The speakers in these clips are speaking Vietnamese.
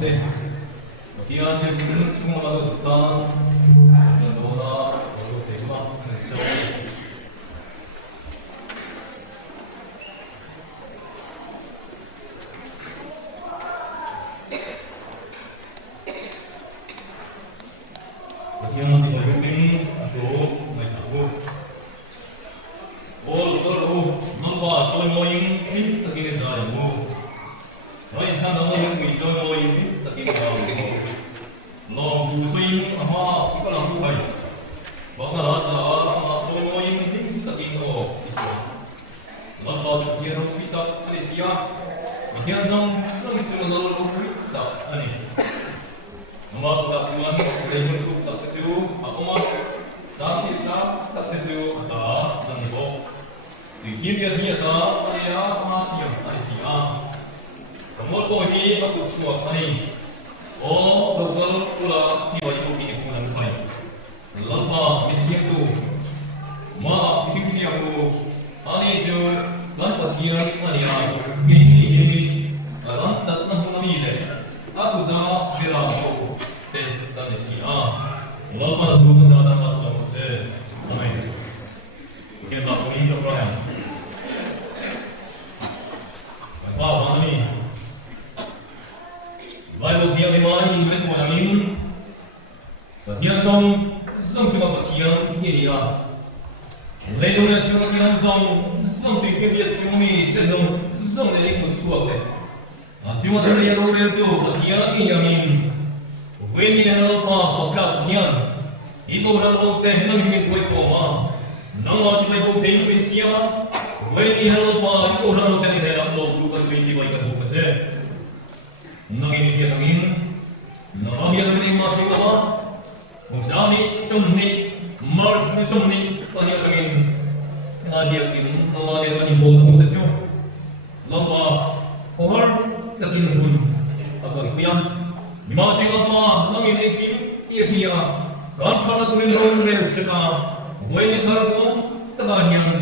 네. 디안은 친구마다 듣던 너나 너도 되구나. 그렇죠. 디안은 얼굴이 앞으로 많이 가고 오, 넘바 소모임 핀 તકીને જાય હું rồi sao nó những người chơi rồi tất nhiên là lo bù suy mà có làm như vậy và cái đó là chơi rồi tất nhiên là lo lo được tiền không biết tập cái gì à mà tiền trong chuyện nó lo không biết tập anh mà tập chuyện nó cái những cái tập cái chú mà cũng đã chỉ sao tập cái chú đó là như vậy thì khi cái gì đó cái mà siêu cái gì à một bộ hi aku suap ani oh betul pula jiwa ibu ini kurang baik lama kecil tu ma kecil aku ani jo lan pasir ani aku ini lan tak nak lagi deh aku dah bela aku teh dah sia lama dah tu dah dah masuk se amin kita boleh coba ya apa ni Vài bộ thiền thì mới nhìn thấy một thằng in và thiền xong chúng ta có thiền như thế nào lấy đâu ra chúng ta thiền xong thì cái việc chúng mình cái xong để một chút vậy chúng ta thấy đâu ra tu có thiền như thế này với như thế nào mà học cả thiền ít đâu ra đâu tên nó mình phải có mà nó nói chúng ta không thấy cái gì mà với như thế nào mà ít đâu ra đâu tên này là đâu chúng ta thấy gì vậy cái bộ cái gì nang ini dia angin, nang dia angin mati kawan, musuh ni, sumni, mars ni sumni, tadi angin, dia angin, nang dia angin bola bola tu, lama, orang lagi pun, agak kian, masih lama, nang ini angin, ia dia, kan cara tu ni orang rasa, gue ni cara tu, tengah yang,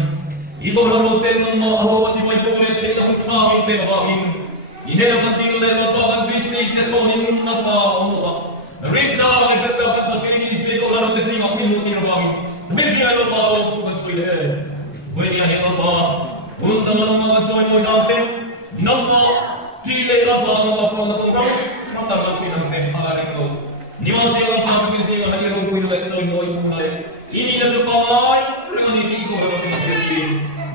ibu orang hotel nama awak cuma ibu ni tidak percaya ini berapa ini akan dilihat lepas bisik kesonin apa Allah. Rita le betul betul sini sini orang tu sini aku mesti orang. Bisik le lepas Allah tu kan sudah. Wajah yang apa? Untuk mana soal mau datang, nama tidak lepas Allah pun tak tahu. Mata macam mana ada itu. Nimasi orang pun bisik hanya orang pun tak soal mau ini. Ini dah sepakai pergi di orang tu sendiri.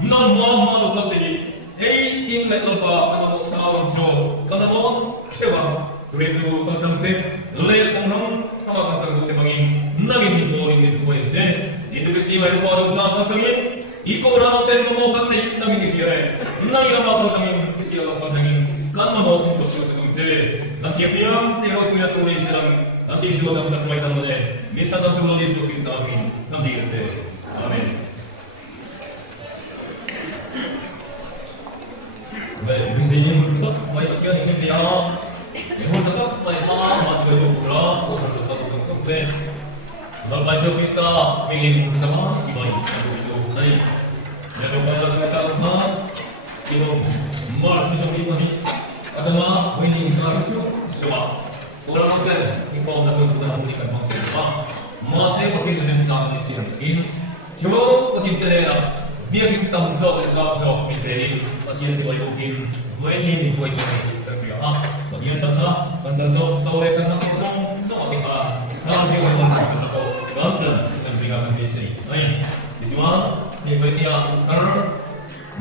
Nama malu tak jadi. Ini lepas karena mau coba kredit tentang lelaki orang sama kasar tembangin nagi ni boleh ni boleh je itu kesiwa itu baru sama tentangin iko orang hotel mau kan nagi ni siapa nagi nama apa tentangin kesiwa apa tentangin kan mau pun sesuatu je nanti dia terus punya tulisan nanti sudah dapat kaitan je misalnya tulis kita amin nanti je amin. Baik, ini untuk mai bagian ini dia. Yang tetap mai masuk ke dalam proses untuk baik. Dalam bahasa kita ingin bersama cibai. Baik. Jadi kalau kita lihat itu mars misalnya ini ada mah ini misalnya itu semua orang orang info nak untuk memberikan maklumat. Masih masih dengan cara ini. Coba kita lihat. Biar kita bisa bersama mikir, bagian sebagai mungkin, ini ni sebagai terfiak. Bagian sana, contoh tahu lekan kosong, semua kita, kalau dia kosong kita tahu, langsung memberikan misi. Baik, cuma ni bagian kerana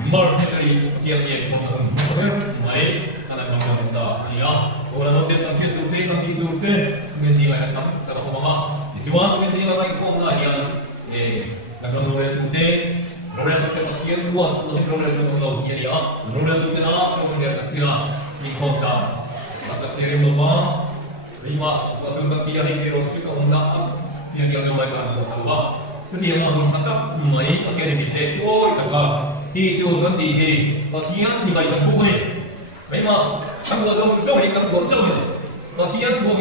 mars sekali dia kosong, baik, ada kawan kita, dia orang hotel nanti tu, misi ada kalau mama, cuma misi ada kau nak dia, kalau orang hotel Orang yang termasuk kuat untuk orang yang tahu dia orang yang tenang orang yang sakira di kota. Masa kirim lupa, lima waktu dia ini rosi kau nak dia gambarkan Allah. Jadi yang aku cakap mai akhirnya di oh itu nanti latihan sebagai buku. Memang kamu kalau semua ikan buat semua. Latihan cuma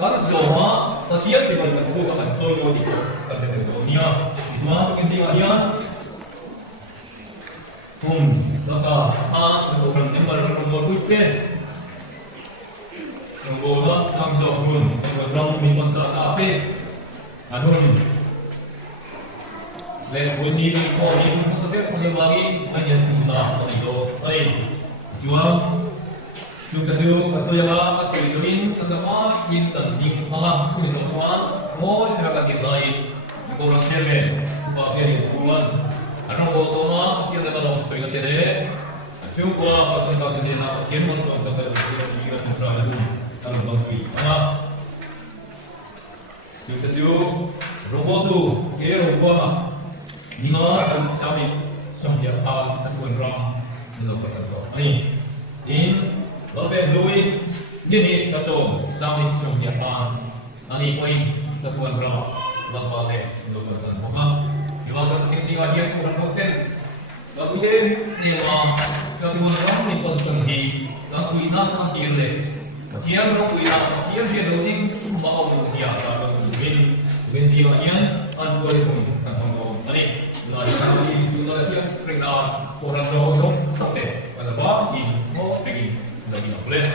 kan semua latihan sebagai buku kan soal itu kata dunia. Cuma mungkin latihan maka untuk orang yang baru berumur itu 정보나 상서군 그런 민원사 앞에 안온 네 본인이 이분 포섭의 공연방이 아니었습니다. 오늘도 주와 중까지 가서야가 가서이소인 그가 인던 딩파가 그래서 또한 뭐 생각하기 나이 고랑 젤메 바게리 구만 아는 것도나 티어내가 너무 소리가 되네 중과 벌써 가지나 기회만 좀 잡아야 되는 이유가 좀 들어가는 사는 방송이 하나 중까지 로봇도 게로가 Nino dan Sami Sohya Pam Takun Ram Nino Pasanto Ani In Lobe Louis Gini Kasom Sami Sohya Pam Ani Poin Takun Ram Lampale Nino Pasanto Ha Yuasan Kingsinga Hiyan Kurang Hotel Lakuin Nima Takun Ram Nino Pasanto Lakuinan Ang Hirle Tiyan Lakuinan Tiyan Siya Doing Mao Siya Lakuin Win Siya Hiyan An Kuali Poin Takun Ram Ani Nah, ini sudah siap perintah orang seorang sampai pada bah ini mau pergi lagi nak boleh.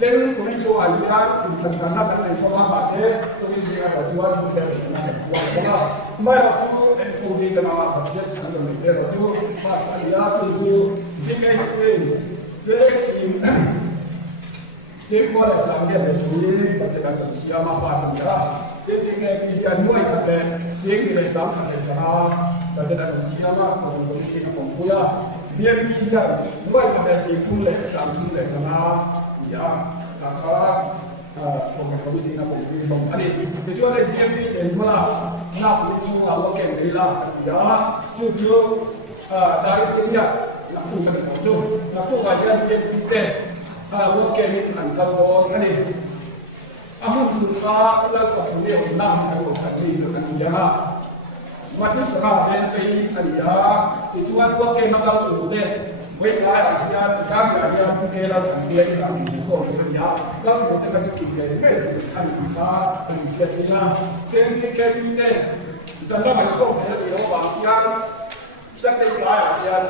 nên cũng đi số ảnh ra cũng thành thành ra cái này cho ba bà sẽ tôi đi ra ở chỗ anh cũng để này qua mai là chú em cũng đi cái nào mà chết thành rồi để là chú mà sai ra chú đi cái cái xin sẽ qua lại sang cái này chú đi cái cái cái gì mà ba sang ra cái cái cái nuôi cái này sẽ cái sang cái sao cái cái gì mà cũng cũng chỉ cũng vui à dia biar nuôi cái này sẽ cũng lại sang cũng lại sang ya kakak komite na komite bom ani itu ada DMP dan mana na polisi awak kendela ya tujuh dari dia nak tu kata tu nak tu kajian DMP awak kendela antar bom ani amun lupa plus satu dia enam aku tadi itu kan dia mati serah DMP ani ya itu awak kendela tu deh với lại là các nhà kia là thằng kia là mình có cái nhà các người ta cái kinh tế cái anh ta anh kia thì là cái này giờ đó mình không thể gì đâu bằng kia chắc cái lại là kia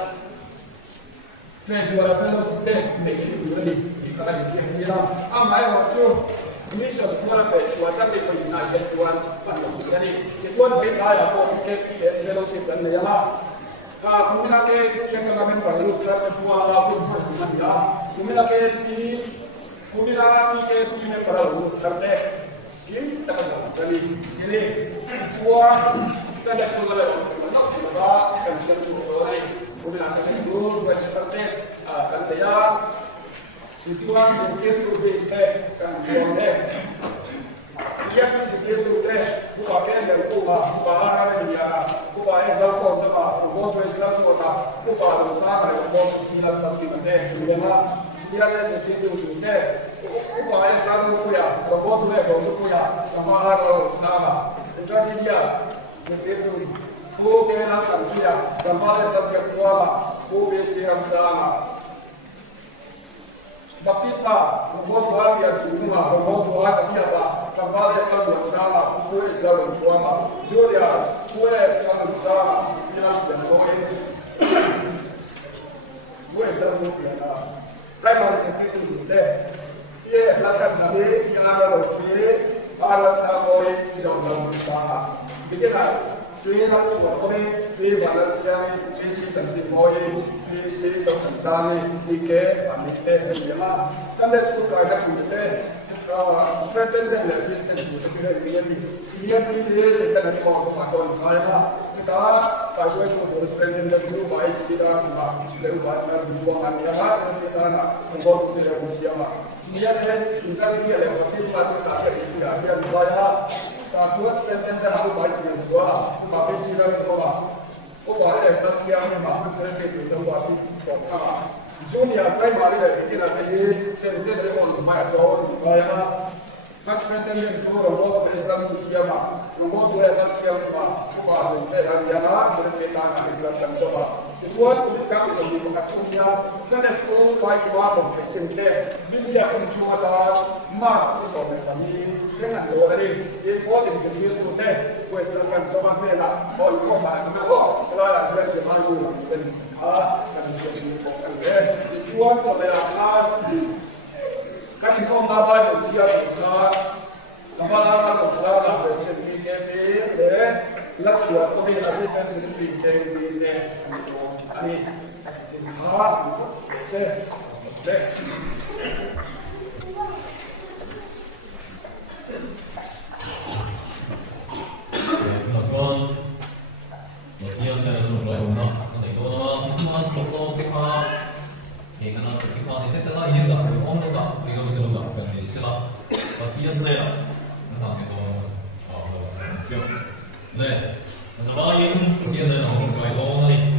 nên là phải nó sẽ để cái người đi cái này kia là mai mà chú mình sẽ qua phải chú chắc cái phần này cái chú anh cái này cái chú anh cái lại là có cái fellowship này là kumila ke yang kami perlu kita buat lalu berkumandya kumila ke di yang perlu terde kita jadi ini semua saya sudah coba kan sudah coba kumila saya sudah terde kerja tujuan itu baik kan boleh dia tu sikit tu buat yang buat dia buat yang kau sama buat berjalan semua buat usaha yang buat silat seperti mana dia lah dia sikit tu buat yang kamu punya buat tu kamu punya sama harus sama jadi dia sikit tu buat yang kamu punya sama yang terjadi buat yang sama baptisma mgongo wake achukua mgongo wake pia ba kavale kama sana kuwe zao kwama zoria kuwe kama sana bila kuoe kuwe zao pia na primary secretary ndio ye flasha na ye yana roye bara saboe ndio ndio sana bigena tuye na kuoe ye bara tiani esi tanti moye esi tanzani ike amite yama Sunday school kaja kunde strengthen the resistance to the really is the kind of person kaya kita pasukan untuk strengthen the group by sida the partner dua hanya kita nak membuat sida bersama dia kita ini ada waktu macam tak ada dia dua pasukan strengthen the group by sida tapi sida dua oh ada yang siang memang strengthen itu waktu kota Junior primary da yake da kai sai da da on mai so kaya mas meten ne so ro da islam siyama ro do ya da siyama ko ba da da ya na sai da ta ka islam kan so ba tuwa ko sa ko da ko ka tuya sai da ko kai ko ba ko sai da bin ya kan tuwa da ma so da ni kana do da ni e ko da ni ni ko ne ko islam kan so ba ne la ko ba na ko la da ya ma ko Tuan saudara kan kau ngabar dia bisa kepala masalah presiden PKP laksua kau ni habis kan sedikit ini 네, 라인 후기에는 어딘가에 너무나이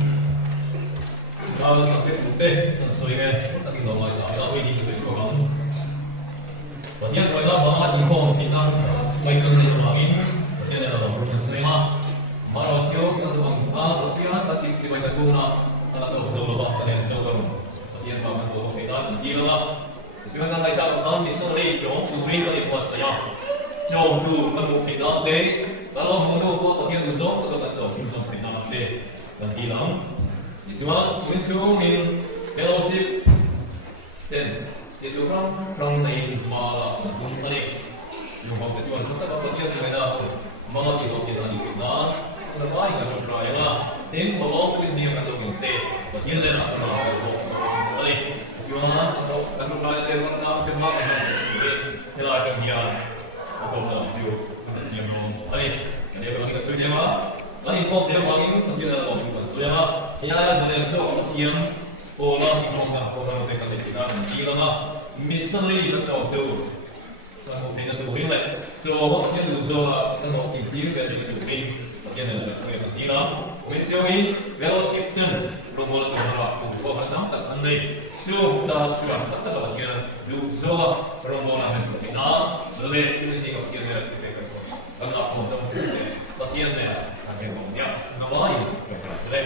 다음 선택 때 저희는 딱히 넘어가지 않아 회의 저희 조금 어디에 거기다 뭐가 이거 일단 저희 그런 상황인 어디에 나도 모르겠으나 말하고 지옥에도 방구가 어떻게 하나 찍고 있구나 하나도 없어도 그냥 저거 어디에 가면 또 일단 이거나 지금 당장 일단 다음 미션을 좀 우리가 입고 왔어요. 좀 그, 뭐, 기다한테 나도 모두 뭐 어떻게 하는 거죠? Ilang. Iswan, Winchung, Fellowship, then itu orang lain malah company yung mga tujuan kita dapat dia mengenal mga tipo kita di kita terbaik dalam perayaan dan kalau kita yang akan mengikuti bagian dari nasional oleh tujuan dan perayaan dengan nama kebangsaan kita akan dia atau dalam siu yang oleh dia bagi kita sudah mah lain kok dia bagi kita dalam waktu sudah mah ya sudah yang orang yang orang mereka kita kita misalnya kita waktu kalau kita tu boleh, so waktu itu so kita nak pergi ke sini, bagian dari kita, mencuri fellowship dan promosi orang aku kadang tak andai, so kita cuma kata bagian itu so promosi kita, boleh itu sih bagian dari kita, karena aku bagian dari bagian punya, nama ini, boleh.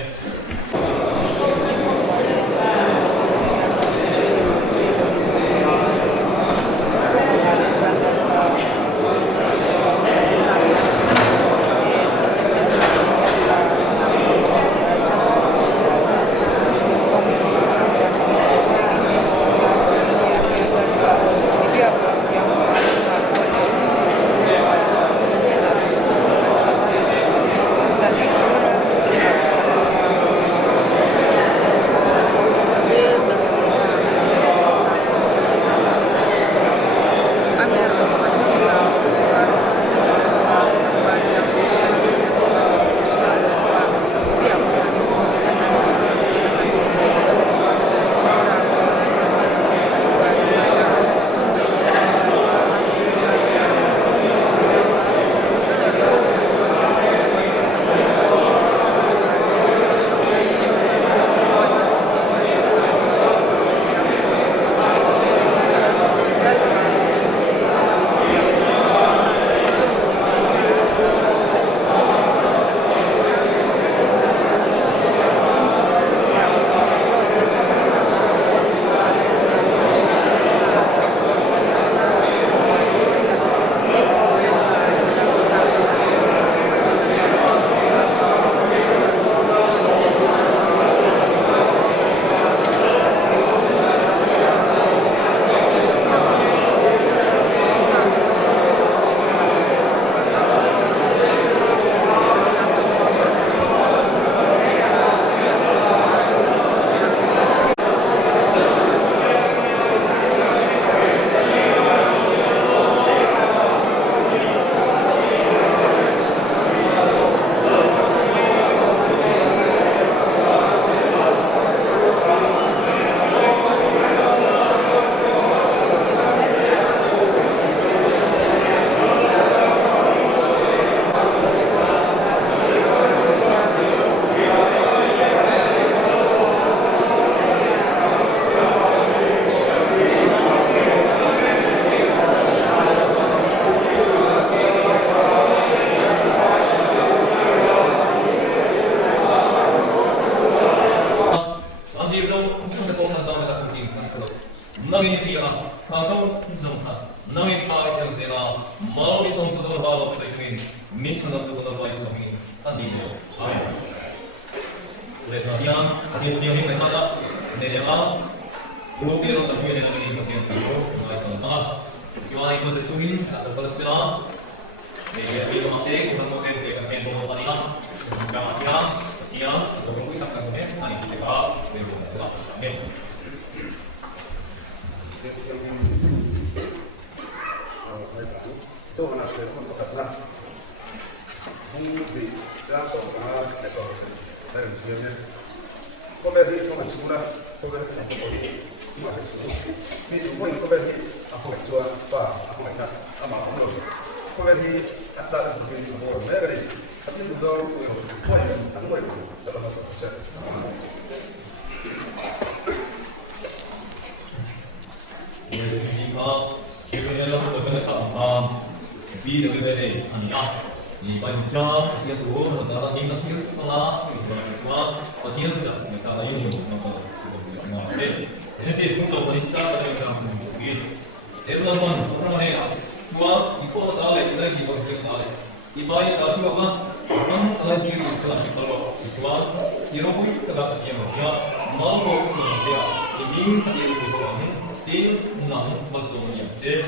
하나의 기회를 주는 걸로 있지만 이런 포인트가 시행하시야 마음으로 쓰는데야 이민 가지고 있는 이 나는 말씀은 있지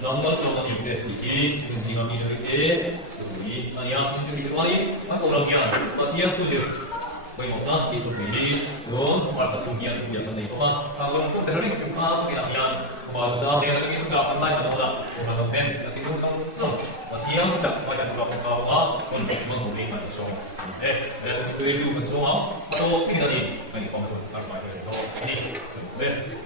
남말씀은 있지 이 지금 지금 이렇게 이 아니야 지금 말이 아까 오라기야 마티야 소지 거의 뭐나 이 부분이 그런 말과 준비한 준비였는데 이거만 방금 또 대단히 중요하게 나면 맞아 내가 여기 투자 한 마디 나오다 그러면 된 기동성성 디형자 과자 누가가 그런 기본 우리 맞죠 네 그래서 그 일부 소화 또 굉장히 많이 검토 잘 많이 해서 네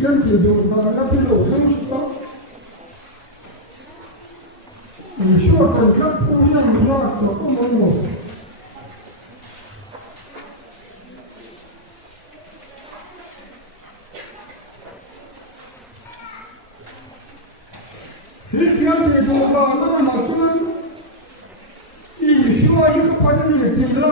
天解决它，那这种东西吧，你说的它不用的话，可不能有。一天解决它，那么多，你说一个把这个给了。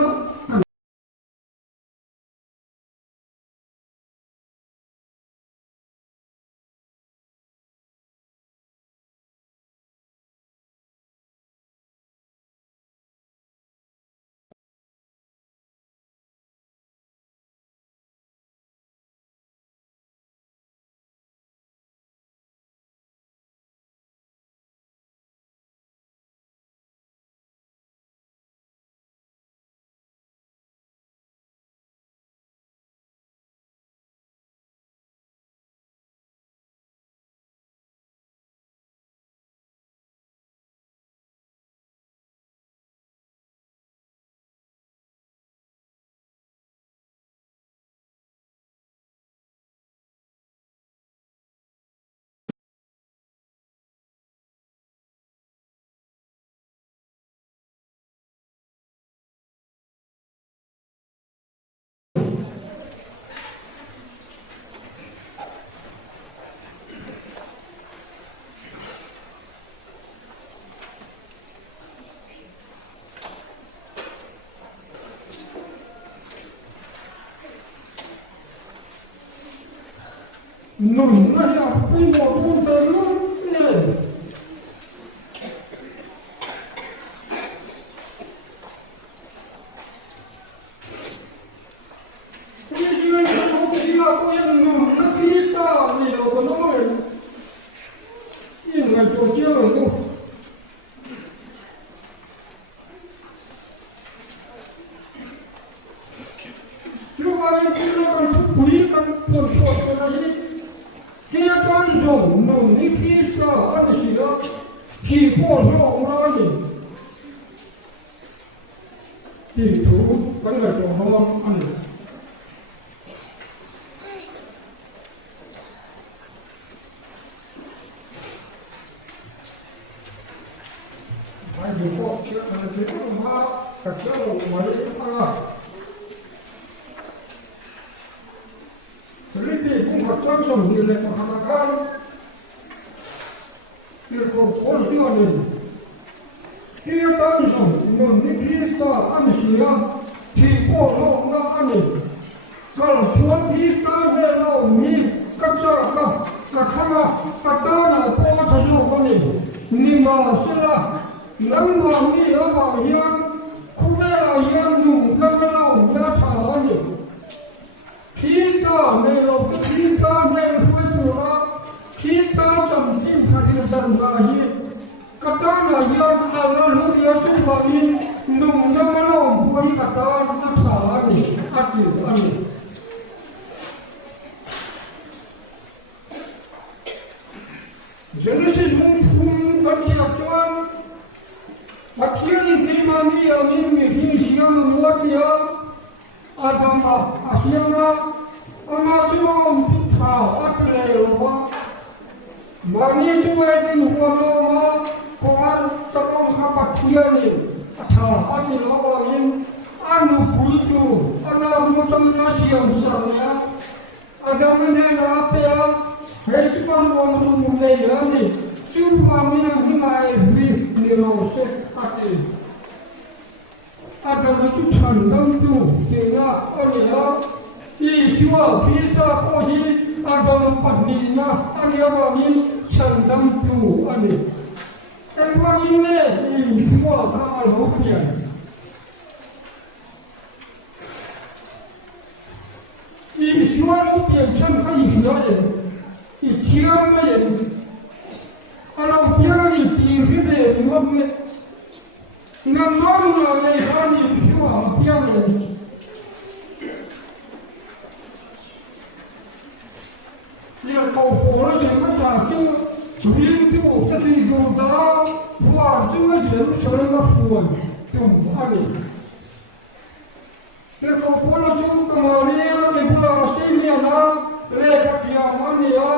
弄那样规模多的弄呢？这就是东西啊，不要弄那皮大，你都不弄，应该就这样弄。如果你这个不一个不说出来。这观众弄的披萨，而且个皮破肉哪里？地图跟个什么安？还有个这个嘛，这个我的啊。Jadi bukan langsung di masyarakat, dia korporasi dia langsung kita manusia tipu orang ini. Kalau suatu kita belau ni kata na pola sesuatu ni masalah. Lama ni apa yang kubela yang nunggu belau nyata ni. Kita会做了，kita怎进他的生活里？kata na yang lalu dia tu bagi nung nama lalu buat kata apa ni? Hati ni. Jadi sebelum kerja tuan, akhir ini kami ini siang membuat dia agama akhirnya. Amat kita apa Mari juga ini hukum Tuhan tolong kapat dia ni. Sahabat ini lawan anu itu, anak mutam nasi yang besarnya. Ada mana apa ya? Hei kita mau mulai ni. Cuma minang himai beri nilai hati. Ada macam candang tu, dia oleh一说披萨过去，按照本地那按照我们承担住按的，但我们呢，一说看路边，一说路边真可以说人，一听的人，按照别人的地区的我们，那忙着来看你说别人。要搞活了，什么啥就民主这是有的，哇，这个人什么活，就哪里？这搞活了就干嘛呢？你不老心眼啊？ Rekatia mania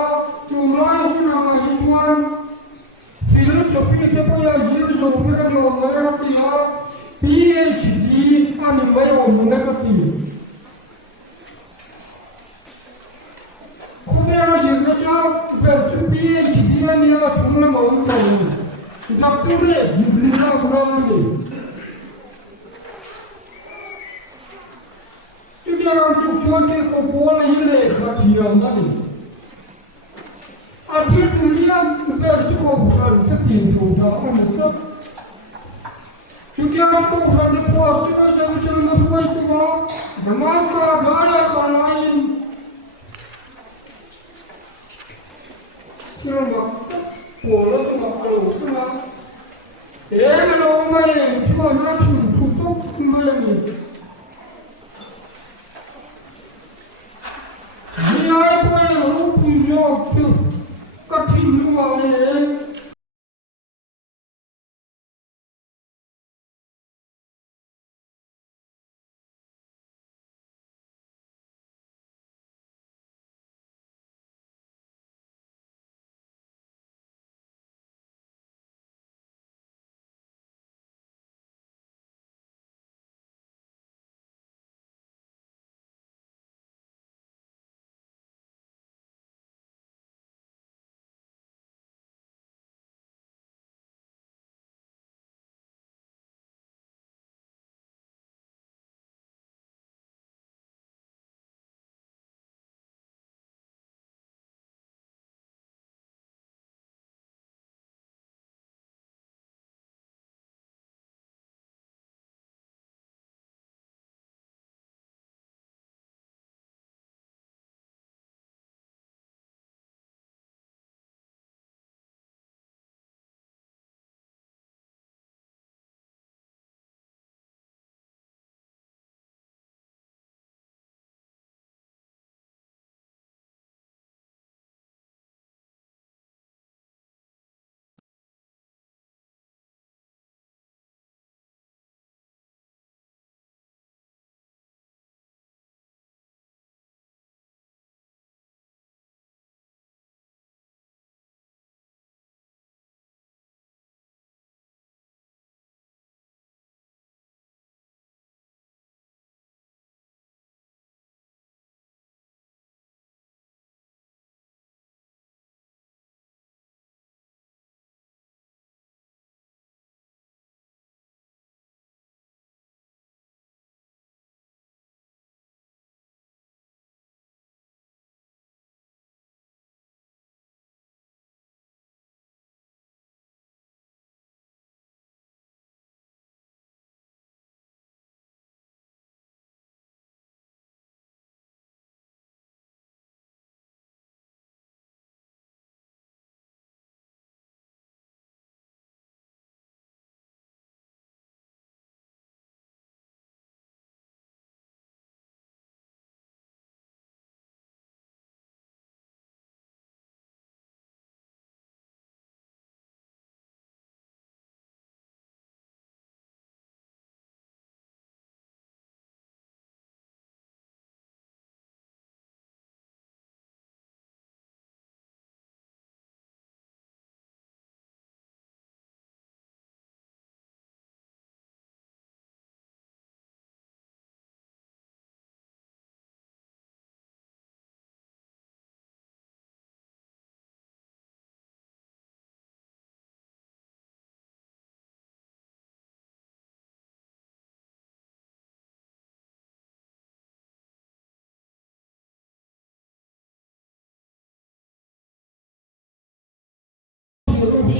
tulai nama hituan filosofi kepada jiru mereka mereka PhD ani mereka Kubiara jirga bertu PhD ani turna mau tahu doktor jibrila kurang Orang cuci ko bola ile katia mani. Akhir tulian bertu ko bukan ketinggu dah amat. Cuci aku bukan lepas kita jangan lepas itu mah. Maka gaya lain. Siapa? Bola tu makhluk tu mah. Kalau mai cuma nak tutup mai. Biar boleh rupiah tu ketinggalan.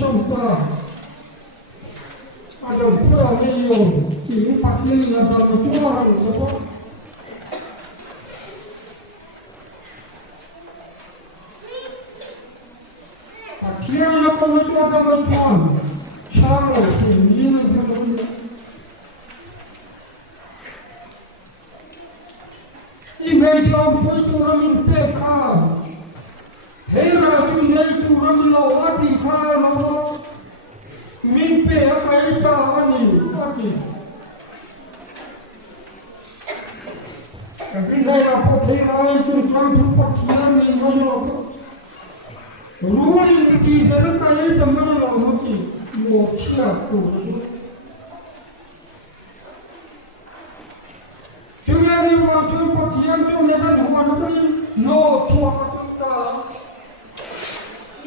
Sampai ada pura million, ini pakai yang dalam jual, apa? Pakai yang dalam jual, cara ini dalam. Ini macam itu orang pekar. Hera tu naik tu orang lawati kalau mimpi akan ita ani. Tapi naik apa hera itu kan tu pakian ni Nuri Viti Zerkai the Mala Muti, more cheerful. Julian was to put young to never one no to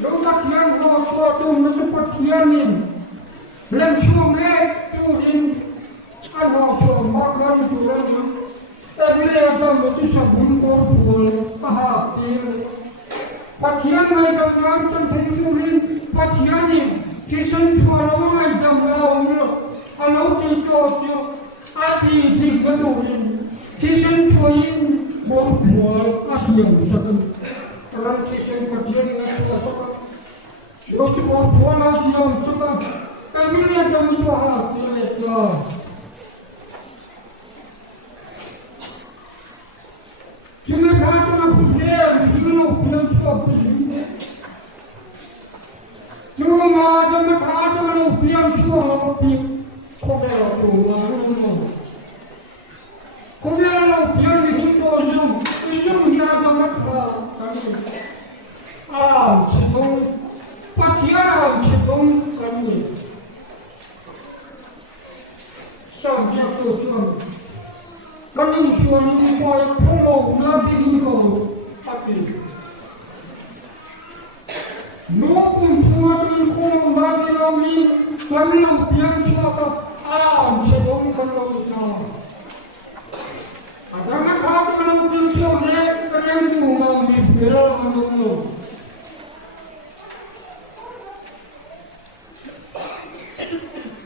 Look young was to Mr. Potianin. Let you make to him. I want to mark on to them. Every day I come to some good aha, Patian made a mountain to you, Patiani, Kishan for a while, the allowing to I think the doing. Kishan for him, both were as young, run Kishan for Jenny. Look to one as young, and we let them to have You may talk about there, you know, you know, the card of the young people, Covero, young people, you know, ah, Chibon, Patiana, Chibon, coming. Subject to some. Coming to a little boy, Polo, nothing go, happy. No important Polo, nothing on me, coming up young chopper, ah, she don't come over town. I don't know how to know to your head, but I'm too long, if you don't know.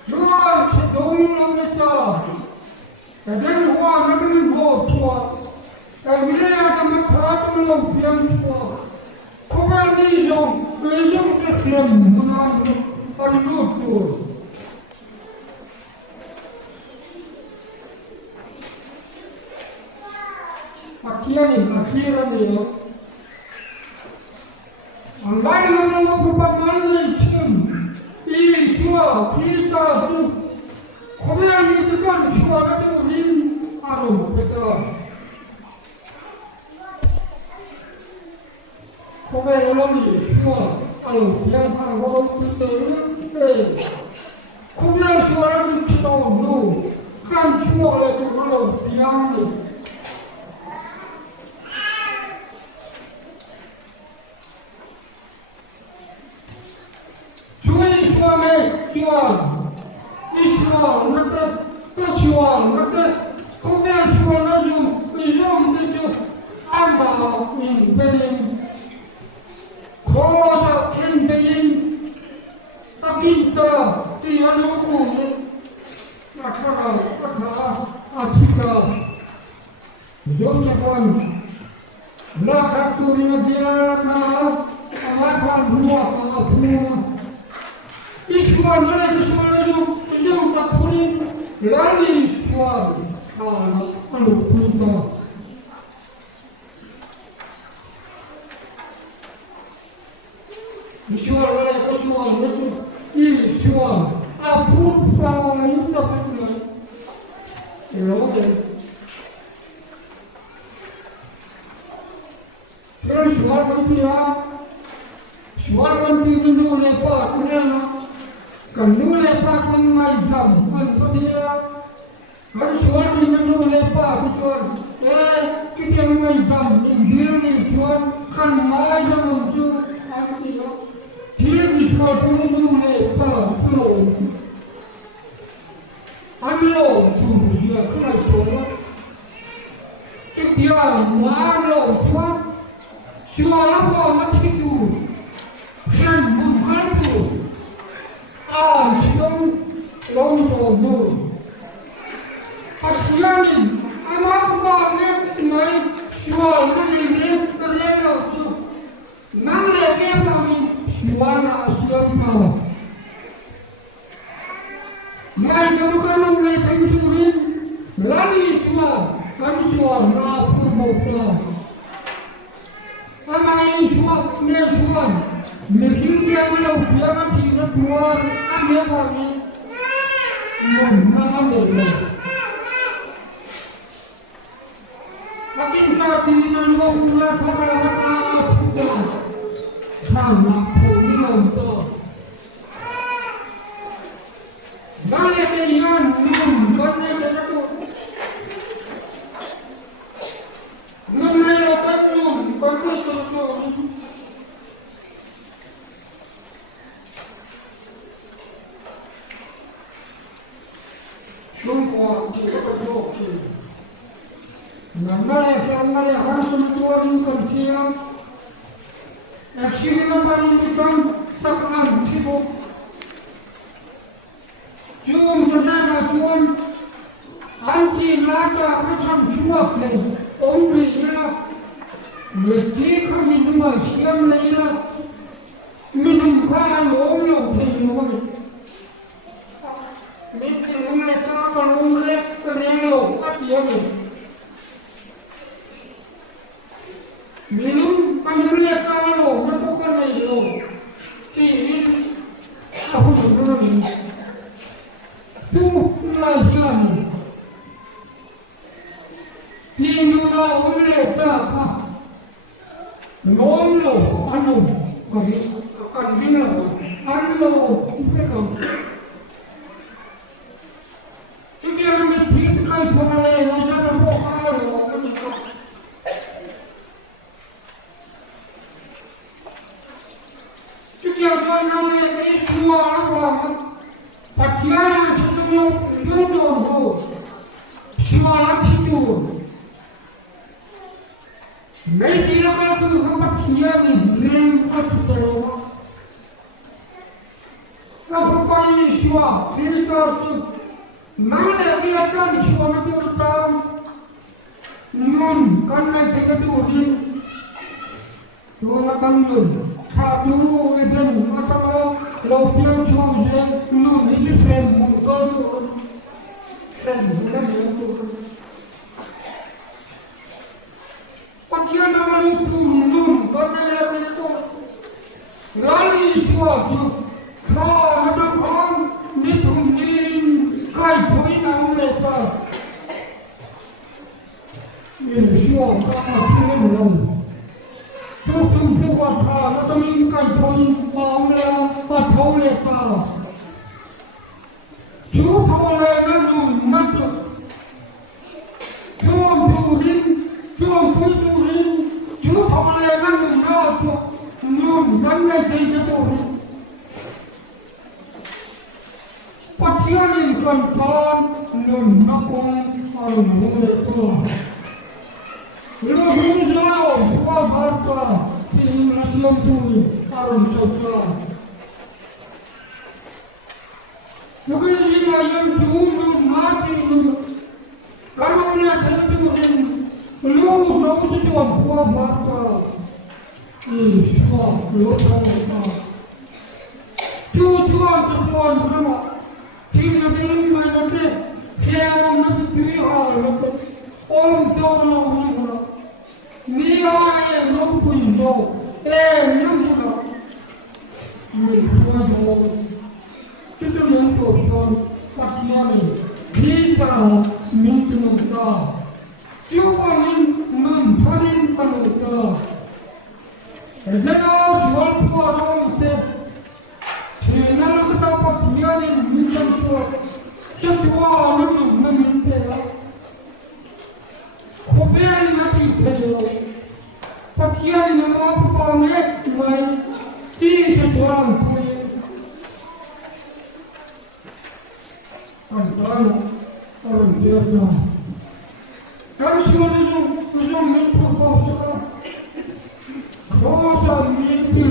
George, she don't know the job. And then one living boat to and we are the Macron of young for. Cover these on, we don't get them when I'm not good. Akiran, and I don't know about my team. He sure, he's got Come here, Mr. Gunn, you are to him. I don't know. Come here, Lolly, sure. I don't know. Come here, you are to know. Can't you let you go beyond me? Join for me, John. Israel, Amba in Berlin, Kosa Ken Berlin, Akinta, the Anuku, Atika, Josephon, Lakaturia Diana, Alakan Buaka, Israel, Israel, Tapurin, Lali Swab, Anukuta. Yeshua, Yeshua, I put power in the Bible. First, what we are, what we do in the part, can do the part in my job, and put here. I'm what we do in the part, because keep in my job, in building, can my job do. Here is what we do a part. I know to your Christ. If you are one, you are not going to do. Can you go to? Ah, you don't know. But learning, I'm not about next night. You are really the level of none of them. Suara siapa? Mai kamu kan mulai pencurin, lari suara, kami suara nak berbuka. Kami suara, ni suara, mungkin dia mahu biarkan tidak keluar, kami kami, mana boleh. Makin kita tidak mahu pulang sama-sama. Sama Puryanto Dale dengan num karena itu num lewat num bagus terus sungguh kita berdoa Namanya harus menjual kerjaan Aksi memperlukan tekanan sibuk. Jom bernama Tuhan anti lada macam suap lagi. Omri ia mesti kami semua siam lagi minum kalah orang minum. Mesti mereka kalau mereka kerelo hati ini. Minum kami mereka kalau bukan lagi ini aku belum tu lahian tinula oleh tak nolo anu kadina anu itu ini yang ditinggal oleh negara Bukaro Setiap nama ini semua orang Patiara sebelum duduk semua itu. Mereka akan berhambat siapa yang berterus. Apa yang semua kita tu mana dia akan semua itu datang. Nun karena kita tu akan Satu itu atau lopian cuma nun ini friend kalau friend bukan itu. Pakaian nama itu nun karena itu lalu suatu kalau ada orang ditumbin kai poin nama mereka. Ini suatu apa yang Tutung buat hal, atau mungkin pun mahulah atau lepas. Jauh oleh nanti nanti. Jauh turin, jauh oleh nanti nanti. Nun dan nanti turin. Pakaian ikan pan, nun nakong alur itu. Lebih jauh, dua harga di Nasrul Arun Sotra. Mungkin jika yang dulu mati kalau nak terjun, lu tahu itu dua harga. Semua lu tahu. Tujuan sama. Tidak terima nanti. Saya orang nanti jual nanti. Om tolong Mia no pundo, no. Kita menonton pakaian kita menonton. Siapa memparin panuta? Jangan jual orang itu. Jangan kita pakaian menonton. Semua orang menonton. Koperi mati pelo, pakaian nama pamer mai, ti sesuatu pun. Antara orang berda, kalau sudah memperbaiki, kalau sudah memperbaiki,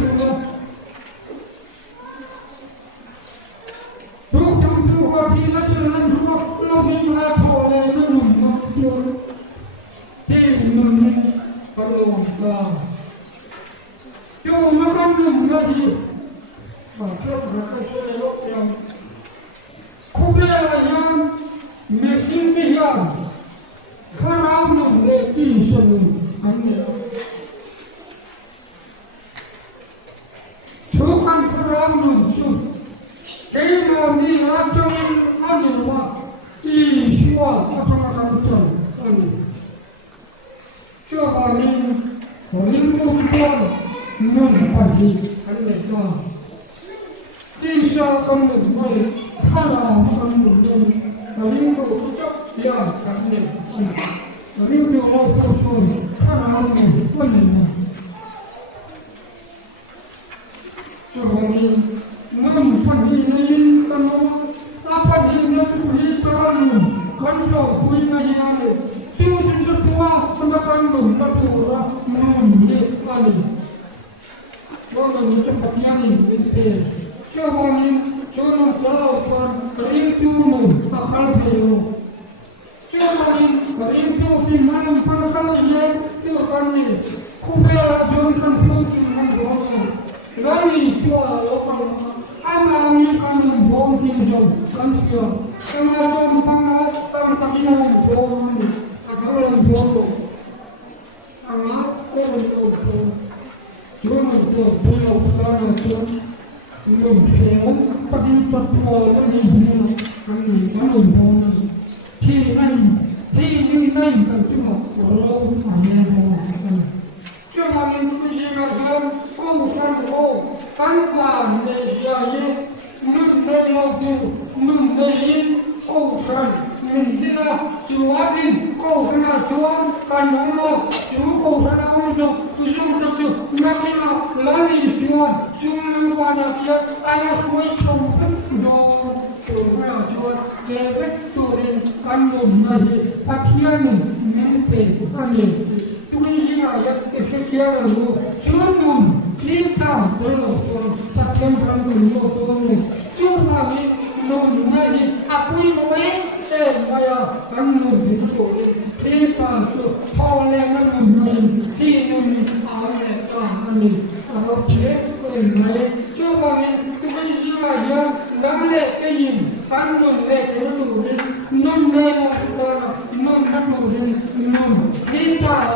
berutang berhati laciran dua lebih melakukan lalu Kalau jauh makan lagi, maka mereka selok yang kubela yang mesin yang karam lagi sebelum anda. Bukan karam itu, kena ni macam mana wah, Iswa apa macam tu. Siapa ni? Orang bukan nun pagi kaneka Tisa kamu boleh haram kamu boleh rindu kita ya kaneka rindu mau pun haram boleh Jadi nun pagi ni kamu apa di nun kamu kanto punya yang Sudah setua makan berpura nun ni kali Orang cepat yang ini, siapa ni? Jangan terlalu kerintu akal saya. Siapa ni? Kerintu di mana panaskan dia? Siapa ni? Kubela jangan putih menggoda. Lagi siapa lokal? Anak ni kan bom tinggal kan siapa? Semacam panah tangan bom ni. Ada bom. Anak orang bom. Cuma itu beliau sekarang itu belum tahu tapi tertua lagi ini kami tahu ini kan cuma orang hanya tahu cuma ini jangan tanpa Malaysia menjadi orang menjadi cuatin kau kena cuan kan Allah kau kena Allah tujuh nakina lali cuan cuma ada dia ada koi sampai cuma cuan jadi turin kamu nanti pakaian mente kami tujuh ya kesekian cuma kita belum pakaian kamu cuma nanti aku boleh saya kamu itu kita oleh kamu tinum oleh kami kalau kita coba kita saja nampak ini kamu itu non kita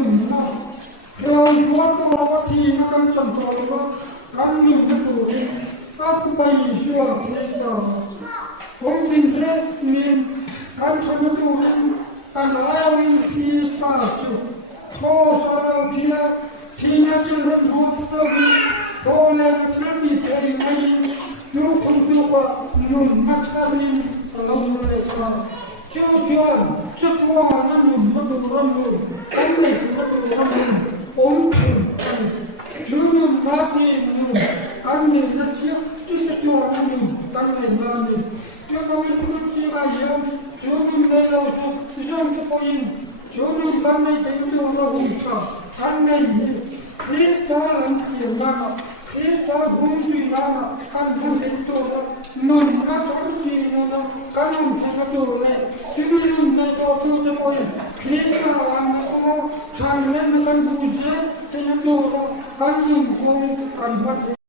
minta pakaian rồi chúa có thì nó cần chọn rồi nó căn mình cái đủ đi các bầy xưa thế giờ cũng xin thế nên căn cho nó đủ căn ai mình khi ta chịu thô sao đâu thì nhá chừng rất hốt đâu thô lên nó bị thấy ngay chú không chú qua nhung mắt ra đi lòng người sao chưa chưa chưa qua nó nhung nó đủ lắm rồi cái này nó đủ lắm rồi ổn định chú nhung mắt đi nhung cái này nó chưa chưa chưa nó nhung cái này nó nhung chưa có cái chú chưa bao giờ chú nhung đây đâu chú nhung cái coi chú nhung cái này cái nhung nó hùng sợ cái này khi ta làm chuyện nào khi ta không suy nào kan không thể做的nun它总是呢kan用它做嘞这个用在做这个khi ta làm nó thành lên nó kan bùi thế nó做kan dùng không cần phát